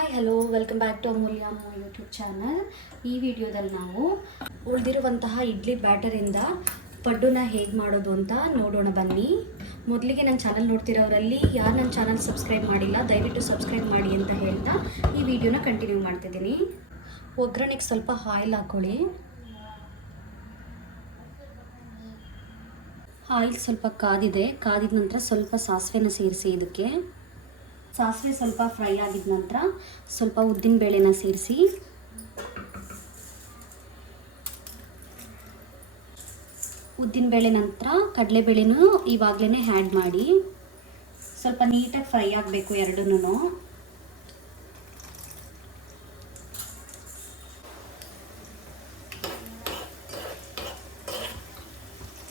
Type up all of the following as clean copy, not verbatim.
Hi hello welcome back to Amulya YouTube channel. ಈ ವಿಡಿಯೋದಲ್ಲಿ ನಾವು ಉಳಿದಿರುವಂತಹ ಇಡ್ಲಿ ಬ್ಯಾಟರಿಂದ ಪಡ್ಡುನ ಹೇಗೆ ಮಾಡೋದು ಅಂತ ನೋಡೋಣ ಬನ್ನಿ. ಮೊದಲಿಗೆ ನನ್ನ ಚಾನಲ್ ನೋಡ್ತಿರೋರಲ್ಲಿ ಯಾರು ನನ್ನ ಚಾನಲ್ ಸಬ್ಸ್ಕ್ರೈಬ್ ಮಾಡಿಲ್ಲ ದಯವಿಟ್ಟು ಸಬ್ಸ್ಕ್ರೈಬ್ ಮಾಡಿ ಅಂತ ಹೇಳ್ತಾ ಈ ವಿಡಿಯೋನ ಕಂಟಿನ್ಯೂ ಮಾಡ್ತಿದ್ದೀನಿ. ಒಗ್ಗರಣೆಗೆ ಸ್ವಲ್ಪ ಆಯಿಲ್ ಹಾಕ್ಕೊಳ್ಳಿ. ಆಯಿಲ್ ಸ್ವಲ್ಪ ಕಾದಿದೆ. ಕಾದಿದ ನಂತರ ಸ್ವಲ್ಪ ಸಾಸಿವೆನ ಸೇರಿಸಿ. ಇದಕ್ಕೆ ಸಾಸಿವೆ ಸ್ವಲ್ಪ ಫ್ರೈ ಆಗಿದ ನಂತರ ಸ್ವಲ್ಪ ಉದ್ದಿನ ಬೇಳೆನ ಸೇರಿಸಿ. ಉದ್ದಿನ ಬೇಳೆ ನಂತರ ಕಡಲೆಬೇಳೆನೂ ಇವಾಗಲೇ ಆ್ಯಡ್ ಮಾಡಿ ಸ್ವಲ್ಪ ನೀಟಾಗಿ ಫ್ರೈ ಆಗಬೇಕು ಎರಡನ್ನೂ.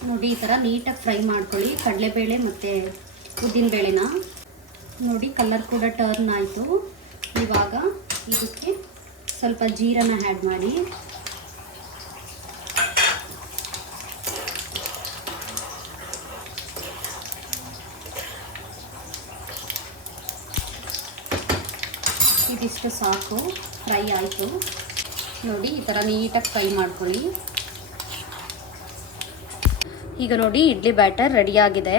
ನೋಡಿ ಈ ಥರ ನೀಟಾಗಿ ಫ್ರೈ ಮಾಡ್ಕೊಳ್ಳಿ ಕಡಲೆಬೇಳೆ ಮತ್ತು ಉದ್ದಿನ ಬೇಳೆನ. ನೋಡಿ ಕಲರ್ ಕೂಡ ಟರ್ನ್ ಆಯಿತು. ಇವಾಗ ಇದಕ್ಕೆ ಸ್ವಲ್ಪ ಜೀರನ ಆ್ಯಡ್ ಮಾಡಿ. ಇದಿಷ್ಟು ಸಾಕು, ಫ್ರೈ ಆಯಿತು. ನೋಡಿ ಈ ಥರ ನೀಟಾಗಿ ಫ್ರೈ ಮಾಡ್ಕೊಳ್ಳಿ. ಈಗ ನೋಡಿ ಇಡ್ಲಿ ಬ್ಯಾಟರ್ ರೆಡಿಯಾಗಿದೆ.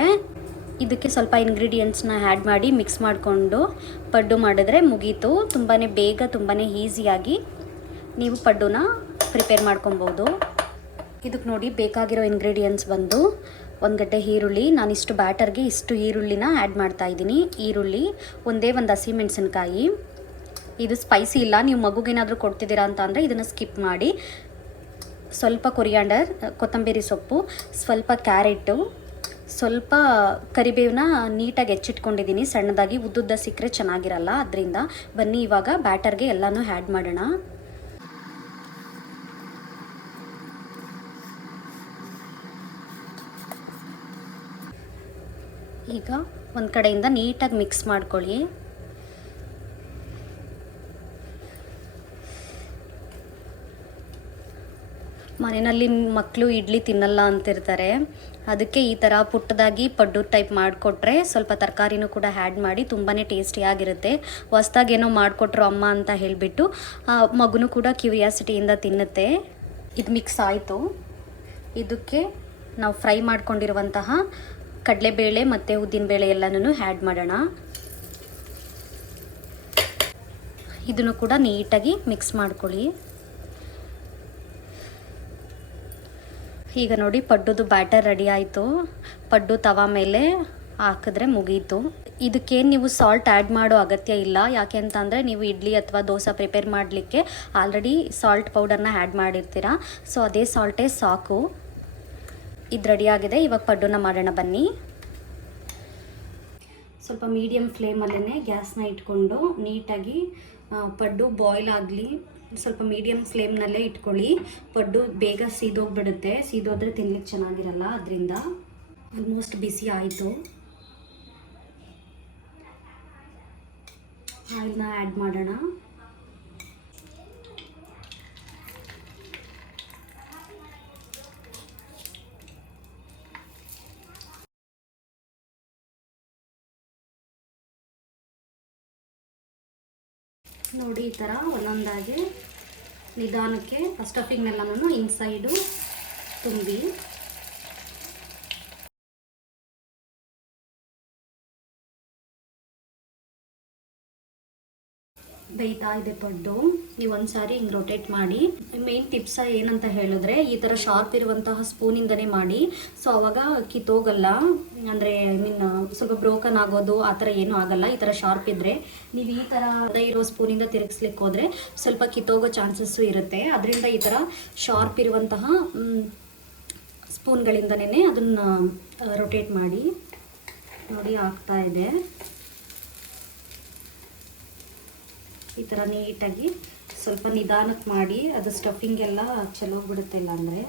ಇದಕ್ಕೆ ಸ್ವಲ್ಪ ಇಂಗ್ರೀಡಿಯೆಂಟ್ಸ್ನ ಆ್ಯಡ್ ಮಾಡಿ ಮಿಕ್ಸ್ ಮಾಡಿಕೊಂಡು ಪಡ್ಡು ಮಾಡಿದ್ರೆ ಮುಗೀತು. ತುಂಬಾ ಬೇಗ ತುಂಬಾ ಈಸಿಯಾಗಿ ನೀವು ಪಡ್ಡುನ ಪ್ರಿಪೇರ್ ಮಾಡ್ಕೊಬೋದು. ಇದಕ್ಕೆ ನೋಡಿ ಬೇಕಾಗಿರೋ ಇಂಗ್ರೀಡಿಯೆಂಟ್ಸ್ ಬಂದು 1 ಗಡ್ಡೆ ಈರುಳ್ಳಿ. ನಾನಿಷ್ಟು ಬ್ಯಾಟರ್ಗೆ ಇಷ್ಟು ಈರುಳ್ಳಿನ ಆ್ಯಡ್ ಮಾಡ್ತಾಯಿದ್ದೀನಿ. ಈರುಳ್ಳಿ, ಒಂದೇ ಒಂದು ಹಸಿಮೆಣಸಿನ್ಕಾಯಿ. ಇದು ಸ್ಪೈಸಿ ಇಲ್ಲ, ನೀವು ಮಗುಗೇನಾದರೂ ಕೊಡ್ತಿದ್ದೀರಾ ಅಂತ ಅಂದರೆ ಇದನ್ನು ಸ್ಕಿಪ್ ಮಾಡಿ. ಸ್ವಲ್ಪ ಕೊರಿಯಾಂಡರ್, ಕೊತ್ತಂಬರಿ ಸೊಪ್ಪು, ಸ್ವಲ್ಪ ಕ್ಯಾರೆಟು, ಸ್ವಲ್ಪ ಕರಿಬೇವನ್ನ ನೀಟಾಗಿ ಹೆಚ್ಚಿಟ್ಕೊಂಡಿದ್ದೀನಿ ಸಣ್ಣದಾಗಿ. ಉದ್ದುದ್ದ ಸಿಕ್ಕರೆ ಚೆನ್ನಾಗಿರಲ್ಲ, ಅದರಿಂದ ಬನ್ನಿ ಇವಾಗ ಬ್ಯಾಟರ್ಗೆ ಎಲ್ಲನೂ ಆ್ಯಡ್ ಮಾಡೋಣ. ಈಗ ಒಂದು ಕಡೆಯಿಂದ ನೀಟಾಗಿ ಮಿಕ್ಸ್ ಮಾಡ್ಕೊಳ್ಳಿ. ಮನೆಯಲ್ಲಿ ಮಕ್ಕಳು ಇಡ್ಲಿ ತಿನ್ನಲ್ಲ ಅಂತಿರ್ತಾರೆ, ಅದಕ್ಕೆ ಈ ಥರ ಪುಟ್ಟದಾಗಿ ಪಡ್ಡು ಟೈಪ್ ಮಾಡಿಕೊಟ್ರೆ ಸ್ವಲ್ಪ ತರಕಾರಿನೂ ಕೂಡ ಆ್ಯಡ್ ಮಾಡಿ ತುಂಬಾ ಟೇಸ್ಟಿಯಾಗಿರುತ್ತೆ. ಹೊಸ್ದಾಗೇನೋ ಮಾಡಿಕೊಟ್ರು ಅಮ್ಮ ಅಂತ ಹೇಳಿಬಿಟ್ಟು ಮಗುನೂ ಕೂಡ ಕ್ಯೂರಿಯಾಸಿಟಿಯಿಂದ ತಿನ್ನುತ್ತೆ. ಇದು ಮಿಕ್ಸ್ ಆಯಿತು. ಇದಕ್ಕೆ ನಾವು ಫ್ರೈ ಮಾಡ್ಕೊಂಡಿರುವಂತಹ ಕಡಲೆಬೇಳೆ ಮತ್ತು ಉದ್ದಿನಬೇಳೆ ಎಲ್ಲನೂ ಆ್ಯಡ್ ಮಾಡೋಣ. ಇದನ್ನು ಕೂಡ ನೀಟಾಗಿ ಮಿಕ್ಸ್ ಮಾಡ್ಕೊಳ್ಳಿ. ಈಗ ನೋಡಿ ಪಡ್ಡುದು ಬ್ಯಾಟರ್ ರೆಡಿ ಆಯಿತು. ಪಡ್ಡು ತವಾ ಮೇಲೆ ಹಾಕಿದ್ರೆ ಮುಗೀತು. ಇದಕ್ಕೇನು ನೀವು ಸಾಲ್ಟ್ ಆ್ಯಡ್ ಮಾಡೋ ಅಗತ್ಯ ಇಲ್ಲ. ಯಾಕೆ ಅಂತಂದರೆ ನೀವು ಇಡ್ಲಿ ಅಥವಾ ದೋಸೆ ಪ್ರಿಪೇರ್ ಮಾಡಲಿಕ್ಕೆ ಆಲ್ರೆಡಿ ಸಾಲ್ಟ್ ಪೌಡರ್ನ ಆ್ಯಡ್ ಮಾಡಿರ್ತೀರ. ಸೊ ಅದೇ ಸಾಲ್ಟೇ ಸಾಕು. ಇದು ರೆಡಿಯಾಗಿದೆ. ಇವಾಗ ಪಡ್ಡುನ ಮಾಡೋಣ ಬನ್ನಿ. ಸ್ವಲ್ಪ ಮೀಡಿಯಮ್ ಫ್ಲೇಮಲ್ಲೇ ಗ್ಯಾಸ್ನ ಇಟ್ಕೊಂಡು ನೀಟಾಗಿ ಪಡ್ಡು ಬಾಯ್ಲ್ ಆಗಲಿ. ಸ್ವಲ್ಪ ಮೀಡಿಯಮ್ ಫ್ಲೇಮ್ನಲ್ಲೇ ಇಟ್ಕೊಳ್ಳಿ. ಪಡ್ಡು ಬೇಗ ಸೀದೋಗ್ಬಿಡುತ್ತೆ, ಸೀದೋದ್ರೆ ತಿನ್ಲಿಕ್ಕೆ ಚೆನ್ನಾಗಿರಲ್ಲ. ಅದರಿಂದ ಆಲ್ಮೋಸ್ಟ್ ಬಿಸಿ ಆಯಿತು. ಆಯಿಲ್ನ ಆ್ಯಡ್ ಮಾಡೋಣ. ನೋಡಿ ಈ ಥರ ಒಂದೊಂದಾಗಿ ನಿಧಾನಕ್ಕೆ ಸ್ಟಫಿಂಗ್ನೆಲ್ಲನೂ ಇನ್ಸೈಡು ತುಂಬಿ. ಬೇಯ್ತಾ ಇದೆ ಪಡ್ಡು. ನೀವು ಒಂದು ಸಾರಿ ಹಿಂಗೆ ರೊಟೇಟ್ ಮಾಡಿ. ಮೇನ್ ಟಿಪ್ಸ ಏನಂತ ಹೇಳಿದ್ರೆ ಈ ಥರ ಶಾರ್ಪ್ ಇರುವಂತಹ ಸ್ಪೂನಿಂದನೇ ಮಾಡಿ. ಸೊ ಅವಾಗ ಕಿತ್ತೋಗಲ್ಲ, ಅಂದರೆ ಸ್ವಲ್ಪ ಬ್ರೋಕನ್ ಆಗೋದು ಆ ಥರ ಏನೂ ಆಗಲ್ಲ. ಈ ಥರ ಶಾರ್ಪ್ ಇದ್ದರೆ ನೀವು ಈ ಥರ ಇರೋ ಸ್ಪೂನಿಂದ ತಿರುಗಿಸ್ಲಿಕ್ಕೆ ಹೋದರೆ ಸ್ವಲ್ಪ ಕಿತ್ತೋಗೋ ಚಾನ್ಸಸ್ಸು ಇರುತ್ತೆ. ಅದರಿಂದ ಈ ಥರ ಶಾರ್ಪ್ ಇರುವಂತಹ ಸ್ಪೂನ್ಗಳಿಂದನೇ ಅದನ್ನು ರೊಟೇಟ್ ಮಾಡಿ. ನೋಡಿ ಆಗ್ತಾ ಇದೆ. ಈ ಥರ ನೀಟಾಗಿ ಸ್ವಲ್ಪ ನಿಧಾನಕ್ಕೆ ಮಾಡಿ, ಅದು ಸ್ಟಫಿಂಗ್ ಎಲ್ಲ ಚಲೋ ಬಿಡುತ್ತೆ. ಇಲ್ಲ ಅಂದರೆ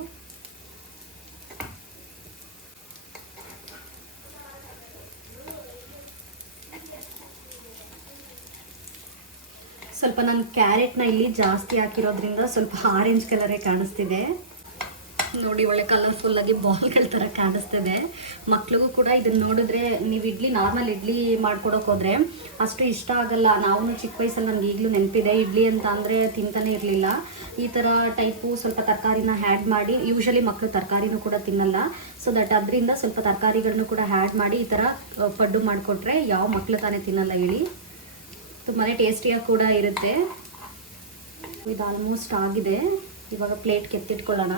ಸ್ವಲ್ಪ ನಾನು ಕ್ಯಾರೆಟ್ನ ಇಲ್ಲಿ ಜಾಸ್ತಿ ಹಾಕಿರೋದ್ರಿಂದ ಸ್ವಲ್ಪ ಆರೆಂಜ್ ಕಲರೇ ಕಾಣಿಸ್ತಿದೆ. ನೋಡಿ ಒಳ್ಳೆ ಕಲರ್ಫುಲ್ಲಾಗಿ ಬಾಲ್ಗಳ ಥರ ಕಾಣಿಸ್ತದೆ. ಮಕ್ಳಿಗೂ ಕೂಡ ಇದನ್ನು ನೋಡಿದ್ರೆ, ನೀವು ನಾರ್ಮಲ್ ಇಡ್ಲಿ ಮಾಡ್ಕೊಡೋಕೆ ಹೋದರೆ ಅಷ್ಟು ಇಷ್ಟ ಆಗಲ್ಲ. ನಾವು ಚಿಕ್ಕ ವಯಸ್ಸಲ್ಲಿ ನನಗೆ ಈಗಲೂ ನೆನಪಿದೆ, ಇಡ್ಲಿ ಅಂತ ಅಂದರೆ ತಿಂತಾನೆ ಇರಲಿಲ್ಲ. ಈ ಥರ ಟೈಪು ಸ್ವಲ್ಪ ತರಕಾರಿನ ಹ್ಯಾಡ್ ಮಾಡಿ, ಯೂಶಲಿ ಮಕ್ಕಳು ತರಕಾರಿನೂ ಕೂಡ ತಿನ್ನಲ್ಲ, ಸೊ ದಟ್ ಅದರಿಂದ ಸ್ವಲ್ಪ ತರಕಾರಿಗಳನ್ನು ಕೂಡ ಹ್ಯಾಡ್ ಮಾಡಿ ಈ ಥರ ಪಡ್ಡು ಮಾಡಿಕೊಟ್ರೆ ಯಾವ ಮಕ್ಕಳು ತಾನೇ ತಿನ್ನಲ್ಲ ಹೇಳಿ. ತುಂಬಾ ಟೇಸ್ಟಿಯಾಗಿ ಕೂಡ ಇರುತ್ತೆ. ಇದು ಆಲ್ಮೋಸ್ಟ್ ಆಗಿದೆ. ಇವಾಗ ಪ್ಲೇಟ್ಗೆ ಎತ್ತಿಟ್ಕೊಳ್ಳೋಣ.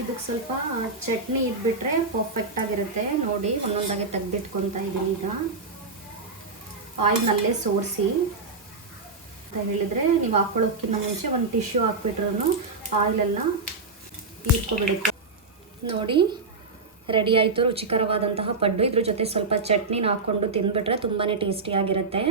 ಇದಕ್ಕೆ ಸ್ವಲ್ಪ ಚಟ್ನಿ ಇದ್ಬಿಟ್ರೆ ಪರ್ಫೆಕ್ಟಾಗಿರುತ್ತೆ. ನೋಡಿ ಒಂದೊಂದಾಗೆ ತೆಗೆದಿಟ್ಕೊತಾ ಇದ್ದೀನಿ. ಈಗ ಆಯಿಲ್ನಲ್ಲೇ ಸೋರಿಸಿ ಅಂತ ಹೇಳಿದರೆ, ನೀವು ಹಾಕ್ಕೊಳ್ಳೋಕ್ಕಿಂತ ಮುಂಚೆ ಒಂದು ಟಿಶ್ಯೂ ಹಾಕ್ಬಿಟ್ರೂ ಆಯಿಲೆಲ್ಲ ಹೀರ್ಕೊಬಿಡುತ್ತೆ. ನೋಡಿ ರೆಡಿ ಆಯಿತು ರುಚಿಕರವಾದಂತಹ ಪಡ್ಡು. ಇದ್ರ ಜೊತೆ ಸ್ವಲ್ಪ ಚಟ್ನಿನ ಹಾಕ್ಕೊಂಡು ತಿಂದುಬಿಟ್ರೆ ತುಂಬಾ ಟೇಸ್ಟಿಯಾಗಿರುತ್ತೆ.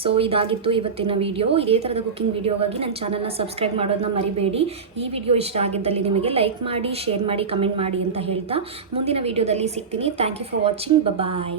ಸೊ ಇದಾಗಿತ್ತು ಇವತ್ತಿನ ವಿಡಿಯೋ. ಇದೇ ಥರದ ಕುಕ್ಕಿಂಗ್ ವಿಡಿಯೋಗಾಗಿ ನನ್ನ ಚಾನಲ್ನ ಸಬ್ಸ್ಕ್ರೈಬ್ ಮಾಡೋದನ್ನ ಮರಿಬೇಡಿ. ಈ ವಿಡಿಯೋ ಇಷ್ಟ ಆಗಿದ್ದಲ್ಲಿ ನಿಮಗೆ ಲೈಕ್ ಮಾಡಿ, ಶೇರ್ ಮಾಡಿ, ಕಮೆಂಟ್ ಮಾಡಿ ಅಂತ ಹೇಳ್ತಾ ಮುಂದಿನ ವಿಡಿಯೋದಲ್ಲಿ ಸಿಗ್ತೀನಿ. Thank you for watching. Bye.